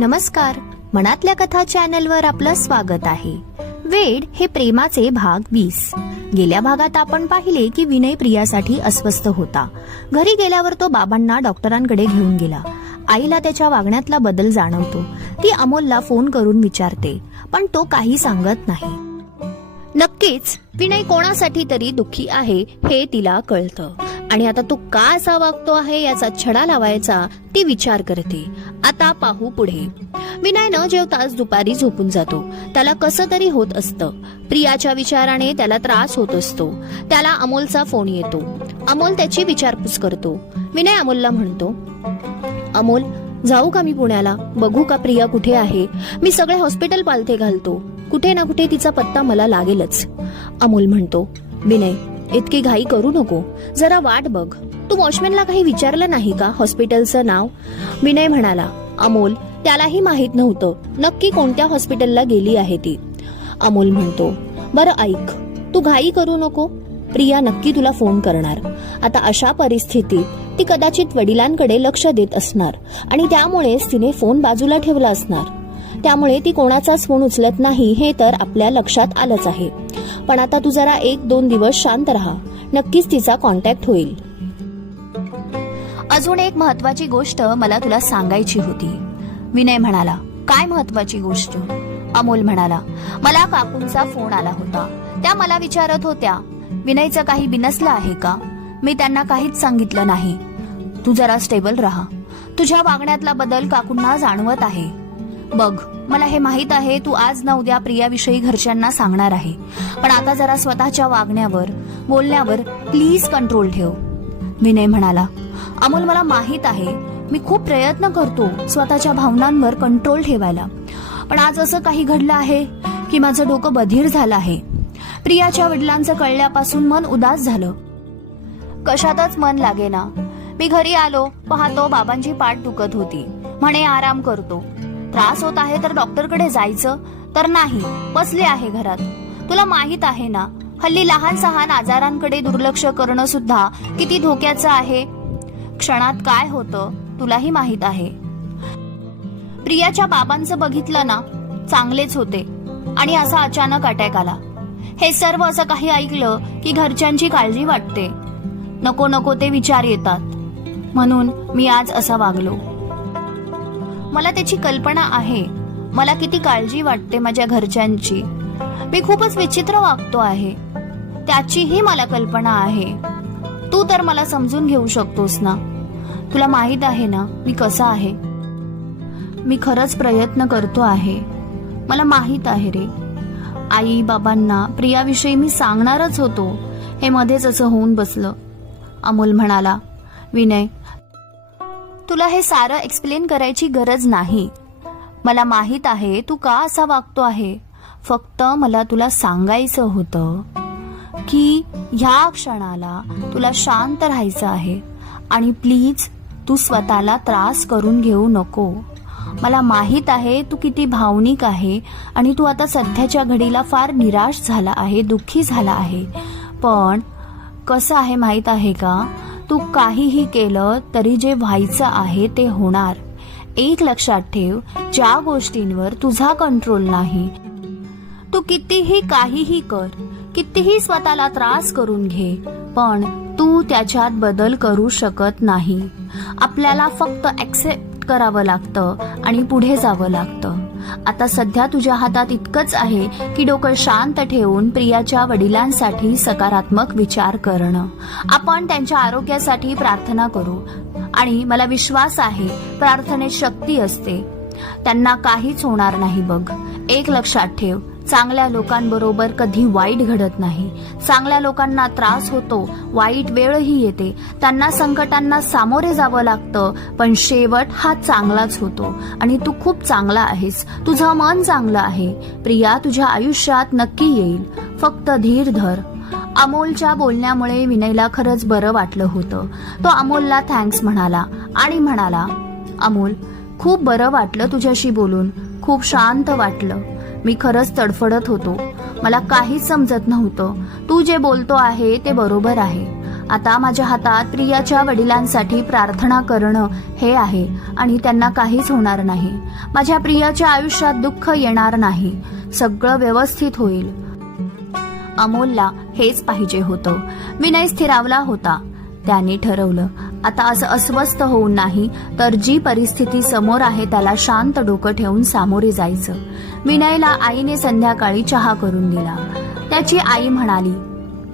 नमस्कार. मनातल्या कथा चॅनलवर आपलं स्वागत आहे. वेड हे प्रेमाचे भाग वीस. गेल्या भागात आपण पाहिले की विनय प्रियासाठी अस्वस्थ होता. घरी गेल्यावर तो बाबांना डॉक्टरांकडे घेऊन गेला. आईला त्याच्या वागण्यातला बदल जाणवतो. ती अमोलला फोन करून विचारते पण तो काही सांगत नाही. नक्कीच विनय कोणासाठी तरी दुःखी आहे हे तिला कळतं. आणि आता तो का असा वागतो आहे याचा छडा लावायचा ती विचार करते. आता पाहू पुढे. विनय न जेवताच दुपारी झोपून जातो. त्याला कसं तरी होत असतं. प्रियाच्या विचाराने त्याला त्रास होत असतो. त्याला अमोलचा फोन येतो. अमोल त्याची विचारपूस करतो. विनय अमोलला म्हणतो अमोल जाऊ का मी पुण्याला? बघू का प्रिया कुठे आहे? मी सगळे हॉस्पिटल पालथे घालतो. कुठे ना कुठे तिचा पत्ता मला लागेलच. अमोल म्हणतो विनय इतकी घाई करू नको. जरा वाट बघ. तू वॉचमॅनला काही विचारलं नाही का हॉस्पिटलचं नाव? विनय म्हणाला अमोल त्यालाही माहीत नव्हतं. नक्की कोणत्या हॉस्पिटलला गेली आहे ती? अमोल म्हणतो बरं ऐक तू घाई करू नको. प्रिया नक्की तुला फोन करणार. आता अशा परिस्थितीत ती कदाचित वडिलांकडे लक्ष देत असणार आणि त्यामुळेच तिने फोन बाजूला ठेवला असणार. त्यामुळे ती कोणाचाच फोन उचलत नाही हे तर आपल्या लक्षात आलंच आहे. पण आता तू जरा एक दोन दिवस शांत राहा. नक्कीच तिचा कॉन्टॅक्ट होईल. अजून एक महत्वाची गोष्ट मला तुला सांगायची होती. विनय म्हणाला काय महत्वाची गोष्ट? अमोल म्हणाला मला काकूंचा फोन आला होता. त्या मला विचारत होत्या विनयचं काही बिनसलं आहे का? मी त्यांना काहीच सांगितलं नाही. तू जरा स्टेबल राहा. तुझ्या वागण्यातला बदल काकूंना जाणवत आहे. बघ मला हे माहीत आहे तू आज ना उद्या प्रियाविषयी घरच्यांना सांगणार आहे. पण आता जरा स्वतःच्या वागण्यावर बोलण्यावर प्लीज कंट्रोल ठेव. विनय म्हणाला अमोल मला माहीत आहे मी खूप प्रयत्न करतो स्वतःच्या भावनांवर कंट्रोल ठेवायला. पण आज असं काही घडलं आहे की माझं डोकं बधीर झालं आहे. प्रियाच्या वडिलांचं कळल्यापासून मन उदास झालं. कशातच मन लागेना. मी घरी आलो पाहतो बाबांची पाठ दुखत होती. म्हणे आराम करतो. त्रास होत आहे तर डॉक्टरकडे जायचं? तर नाही बसले आहे घरात. तुला माहीत आहे ना हल्ली लहान सहान आजारांकडे दुर्लक्ष करणं सुद्धा किती धोक्याचं आहे? क्षणात काय होतं तुलाही माहीत आहे. प्रियाच्या बाबांचं बघितलं ना चांगलेच होते. आणि असा अचानक अटॅक आला. हे सर्व असं काही ऐकलं की घरच्यांची काळजी वाटते. नको नको ते विचार येतात. म्हणून मी आज असा वागलो. मला त्याची कल्पना आहे. मला किती काळजी वाटते माझ्या घरच्यांची. मी खूपच विचित्र वागतो आहे. त्याचीही मला कल्पना आहे. तू तर मला समजून घेऊ शकतोस ना? तुला माहीत आहे ना मी कसा आहे? मी खरंच प्रयत्न करतो आहे. मला माहीत आहे रे. आई बाबांना प्रियाविषयी मी सांगणारच होतो. हे मध्येच असं होऊन बसलं. अमोल म्हणाला विनय तुला हे सारं एक्सप्लेन करायची गरज नाही. मला माहीत आहे तू का असा वागतो आहे. फक्त मला तुला सांगायचं होतं की ह्या क्षणाला तुला शांत राहायचं आहे आणि प्लीज तू स्वतःला त्रास करून घेऊ नको. मला माहीत आहे तू किती भावनिक आहे आणि तू आता सध्याच्या घडीला फार निराश झाला आहे दुःखी झाला आहे. पण कसं आहे माहीत आहे का? तू काहीही केलं तरी जे व्हायचं आहे ते होणार. एक लक्षात ठेव ज्या गोष्टींवर तुझा कंट्रोल नाही तू कितीही काहीही कर कितीही स्वतःला त्रास करून घे पण तू त्याच्यात बदल करू शकत नाही. आपल्याला फक्त ऍक्सेप्ट करावं लागतं आणि पुढे जावं लागतं. आता सध्या तुझ्या हातात इतकंच आहे की डोकं शांत ठेवून प्रियाच्या वडिलांसाठी सकारात्मक विचार करणं. आपण त्यांच्या आरोग्यासाठी प्रार्थना करू. आणि मला विश्वास आहे प्रार्थनेत शक्ती असते. त्यांना काहीच होणार नाही बघ. एक लक्षात ठेव. चांगल्या लोकांबरोबर कधी वाईट घडत नाही. चांगल्या लोकांना त्रास होतो वाईट वेळही येते. त्यांना संकटांना सामोरे जावं लागतं पण शेवट हा चांगलाच होतो. आणि तू खूप चांगला आहेस. तुझं मन चांगलं आहे. प्रिया तुझ्या आयुष्यात नक्की येईल. फक्त धीर धर. अमोलच्या बोलण्यामुळे विनयला खरंच बरं वाटलं होतं. तो अमोलला थँक्स म्हणाला आणि म्हणाला अमोल खूप बरं वाटलं तुझ्याशी बोलून. खूप शांत वाटलं. मी खरंच तडफडत होतो. मला काहीच समजत नव्हतं. तू जे बोलतो आहे ते बरोबर आहे. आता माझ्या हातात प्रियाच्या वडिलांसाठी प्रार्थना करणं हे आहे आणि त्यांना काहीच होणार नाही. माझ्या प्रियाच्या आयुष्यात दुःख येणार नाही. सगळं व्यवस्थित होईल. अमोलला हेच पाहिजे होतं. विनय स्थिरावला होता. त्याने ठरवलं आता असं अस्वस्थ होऊन नाही तर जी परिस्थिती समोर आहे त्याला शांत डोकं ठेवून सामोरे जायचं. विनयला आईने संध्याकाळी चहा करून दिला. त्याची आई म्हणाली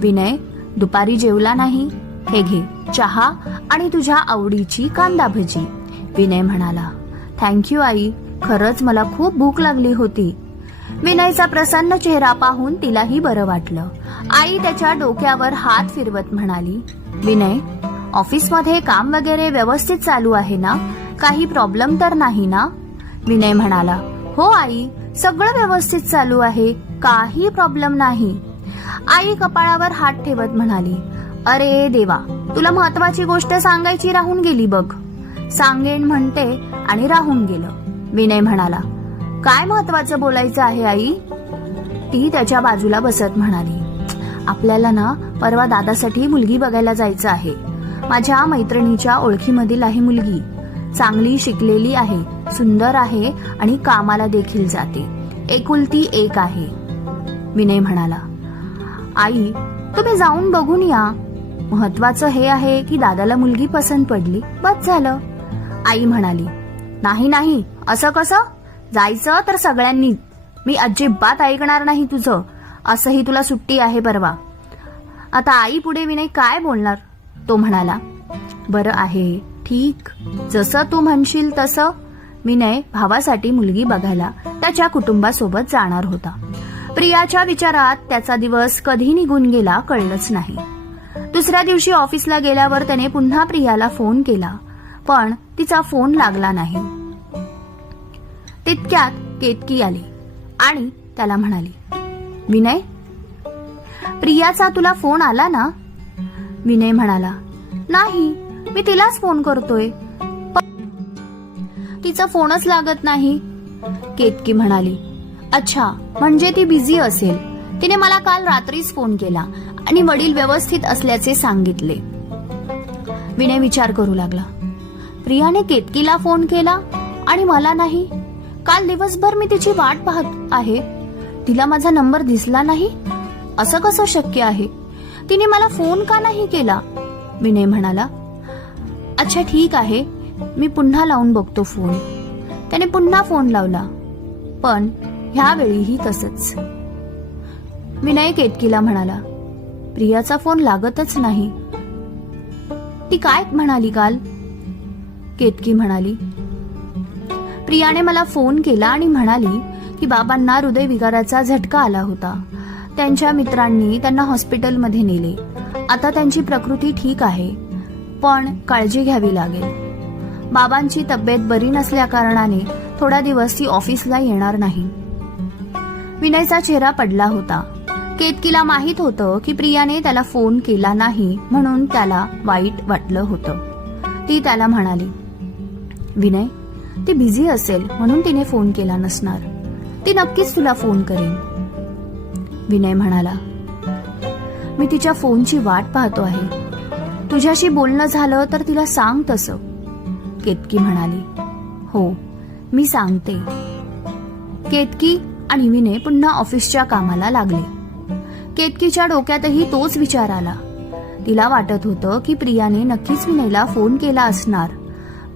विनय दुपारी जेवला नाही? हे घे चहा आणि तुझ्या आवडीची कांदा भजी. विनय म्हणाला थँक्यू आई खरंच मला खूप भूक लागली होती. विनयचा प्रसन्न चेहरा पाहून तिलाही बरं वाटलं. आई त्याच्या डोक्यावर हात फिरवत म्हणाली विनय ऑफिसमध्ये काम वगैरे व्यवस्थित चालू आहे ना? काही प्रॉब्लेम तर नाही ना? विनय म्हणाला हो आई सगळं व्यवस्थित चालू आहे काही प्रॉब्लेम नाही. आई कपाळावर हात ठेवत म्हणाली अरे देवा तुला महत्वाची गोष्ट सांगायची राहून गेली बघ. सांगेन म्हणते आणि राहून गेलं. विनय म्हणाला काय महत्वाचं बोलायचं आहे आई? ती त्याच्या बाजूला बसत म्हणाली आपल्याला ना परवा दादासाठी मुलगी बघायला जायचं आहे. माझ्या मैत्रिणीच्या ओळखीमधील आहे मुलगी. चांगली शिकलेली आहे सुंदर आहे आणि कामाला देखील जाते. एकुलती एक आहे. विनय म्हणाला आई तुम्ही जाऊन बघून या. महत्वाचं हे आहे की दादाला मुलगी पसंत पडली बस झालं. आई म्हणाली नाही नाही असं कसं? जायचं तर सगळ्यांनी. मी अजिबात ऐकणार नाही तुझं. असंही तुला सुट्टी आहे परवा. आता आई पुढे विनय काय बोलणार? तो म्हणाला बरं आहे ठीक. जसं तू म्हणशील तसं. विनय भावासाठी मुलगी बघायला त्याच्या कुटुंबासोबत जाणार होता. प्रियाच्या विचारात त्याचा दिवस कधी निघून गेला कळलंच नाही. दुसऱ्या दिवशी ऑफिसला गेल्यावर त्याने पुन्हा प्रियाला फोन केला पण तिचा फोन लागला नाही. तितक्यात केतकी आली आणि त्याला म्हणाली विनय प्रियाचा तुला फोन आला ना? विनय म्हणाला नाही मी तिलाच फोन करतोय. तिचा फोनच लागत नाही केतकी म्हणाली. अच्छा म्हणजे ती बिझी असेल. तिने मला काल रात्रीच फोन केला आणि वडील व्यवस्थित असल्याचे सांगितले. विनय विचार करू लागला. प्रियाने केतकीला फोन केला आणि मला नाही. काल दिवसभर मी तिची वाट पाहत आहे. तिला माझा नंबर दिसला नाही. असं कसं शक्य आहे? तिने मला फोन का नाही केला? विनय म्हणाला अच्छा ठीक आहे. मी पुन्हा लावून बघतो फोन. त्याने पुन्हा फोन लावला पण ह्यावेळीही तसंच. विनय केतकीला म्हणाला प्रियाचा फोन लागतच नाही. ती काय म्हणाली काल? केतकी म्हणाली प्रियाने मला फोन केला आणि म्हणाली की बाबांना हृदयविकाराचा झटका आला होता. त्यांच्या मित्रांनी त्यांना हॉस्पिटलमध्ये नेले. आता त्यांची प्रकृती ठीक आहे पण काळजी घ्यावी लागेल. बाबांची तब्येत बरी नसल्या कारणाने थोडा दिवस ती ऑफिसला येणार नाही. विनयचा चेहरा पडला होता. केतकीला माहीत होतं की प्रियाने त्याला फोन केला नाही म्हणून त्याला वाईट वाटलं होतं. ती त्याला म्हणाली विनय ती बिझी असेल म्हणून तिने फोन केला नसणार. ती नक्कीच तुला फोन करेन. विनय म्हणाला मी तिच्या फोनची वाट पाहतो आहे. तुझ्याशी बोलणं झालं तर तिला सांग तसं. केतकी म्हणाली हो मी सांगते. केतकी आणि विनय पुन्हा ऑफिसच्या कामाला लागले. केतकीच्या डोक्यातही तोच विचार आला. तिला वाटत होतं की प्रियाने नक्कीच विनयला फोन केला असणार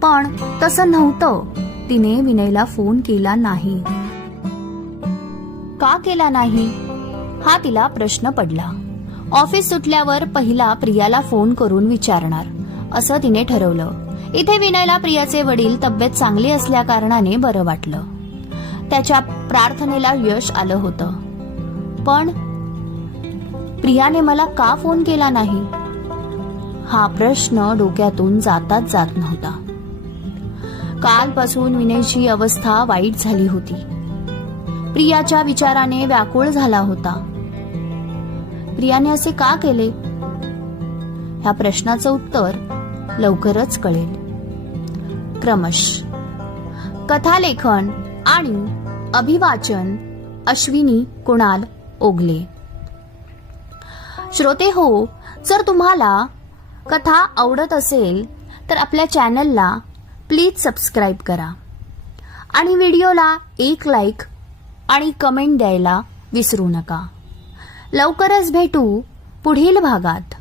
पण तसं नव्हतं. तिने विनयला फोन केला नाही. का केला नाही? हा तिला प्रश्न पडला. ऑफिस सुटल्यावर पहिला प्रियाला फोन करून विचारणार. असं तिने ठरवलं. इथे विनयला प्रियाचे वडील तब्येत चांगली असल्या कारणाने बरं वाटलं. त्याच्या प्रार्थनेला यश आलं होतं. पण प्रियाने मला का फोन केला नाही? हा प्रश्न डोक्यातून जाताच जात नव्हता. कालपासून विनयची अवस्था वाईट झाली होती. प्रियाच्या विचाराने व्याकुळ झाला होता. प्रियाने असे का केले? ह्या प्रश्नाचं उत्तर लवकरच कळेल. क्रमश कथालेखन आणि अभिवाचन अश्विनी कुणाल ओगले श्रोते हो जर तुम्हाला कथा आवडत असेल तर आपल्या चॅनलला प्लीज सबस्क्राईब करा. आणि व्हिडिओला एक लाईक आणि कमेंट द्यायला विसरू नका. लवकरच भेटू पुढील भागात.